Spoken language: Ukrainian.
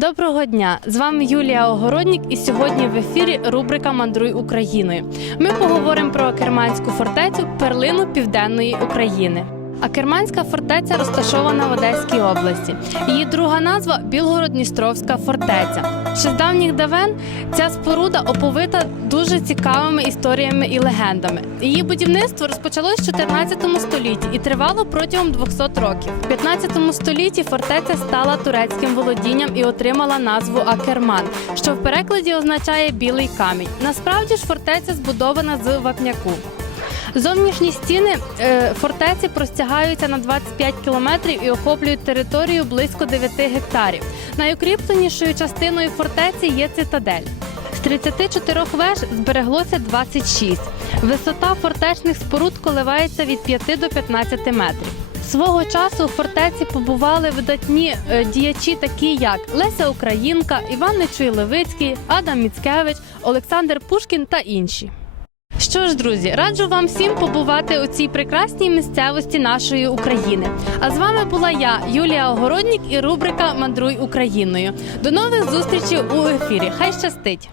Доброго дня! З вами Юлія Огороднік, і сьогодні в ефірі рубрика Мандруй Україною. Ми поговоримо про керманську фортецю, перлину південної України. Акерманська фортеця розташована в Одеській області. Її друга назва Білгород-Дністровська фортеця. Ще з давніх давен ця споруда оповита дуже цікавими історіями і легендами. Її будівництво розпочалось в 14 столітті і тривало протягом 200 років. В 15 столітті фортеця стала турецьким володінням і отримала назву Акерман, що в перекладі означає білий камінь. Насправді ж фортеця збудована з вапняку. Зовнішні стіни е, фортеці простягаються на 25 кілометрів і охоплюють територію близько 9 гектарів. Найукріпленішою частиною фортеці є цитадель. З 34 веж збереглося 26. Висота фортечних споруд коливається від 5 до 15 метрів. Свого часу у фортеці побували видатні е, діячі, такі як Леся Українка, Іван Нечуй Левицький, Адам Міцкевич, Олександр Пушкін та інші. Що ж, друзі, раджу вам всім побувати у цій прекрасній місцевості нашої України. А з вами була я, Юлія Огороднік, і рубрика Мандруй Україною. До нових зустрічей у ефірі. Хай щастить!